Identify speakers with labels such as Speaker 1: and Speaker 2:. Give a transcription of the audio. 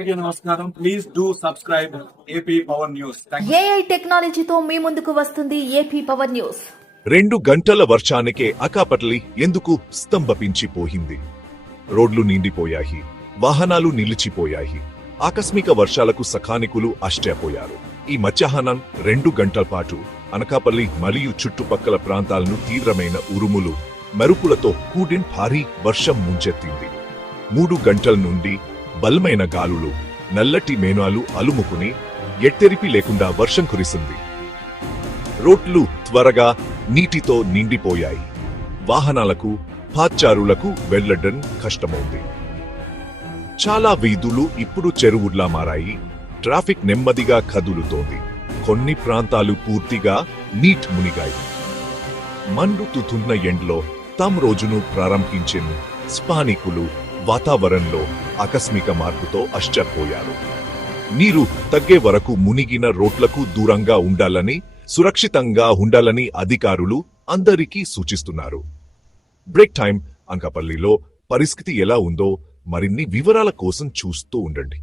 Speaker 1: అందరికీ నమస్కారం. Please do subscribe AP power news thank
Speaker 2: AI టెక్నాలజీతో మీ ముందుకు వస్తుంది ఏపీ పవర్ న్యూస్
Speaker 3: రెండు గంటల వర్షానికే అకాపట్లి ఎందుకు స్తంభపించిపోయింది రోడ్లు నిండిపోయాయి వాహనాలు నిలిచిపోయాయి ఆకస్మిక వర్షాలకు సఖానికులు ఆశ్చర్యపోయారు. ఈ మధ్యాహ్నం రెండు గంటల పాటు అనకాపల్లి మరియు చుట్టుపక్కల ప్రాంతాలను తీవ్రమైన ఉరుములు మెరుపులతో కూడిన భారీ వర్షం ముంచెత్తింది. మూడు గంటల నుండి బలమైన గాలులు నల్లటి మేనాలు అలుముకుని ఎట్టెరిపి లేకుండా వర్షం కురిసింది. రోడ్లు త్వరగా నీటితో నిండిపోయాయి. వాహనాలకు పాచారులకు వెళ్ళడం కష్టమవుంది చాలా వీధులు ఇప్పుడు చెరువుల్లా మారాయి. ట్రాఫిక్ నెమ్మదిగా కదులుతోంది. కొన్ని ప్రాంతాలు పూర్తిగా నీట్ మునిగాయి. మండుతుతున్న ఎండ్లో తమ రోజును ప్రారంభించిన స్పానికులు వాతావరణంలో ఆకస్మిక మార్పుతో ఆశ్చర్యపోయారు. నీరు తగ్గే వరకు మునిగిన రోడ్లకు దూరంగా ఉండాలని సురక్షితంగా ఉండాలని అధికారులు అందరికీ సూచిస్తున్నారు. బ్రేక్ టైం అంకపల్లిలో పరిస్థితి ఎలా ఉందో మరిన్ని వివరాల కోసం చూస్తూ ఉండండి.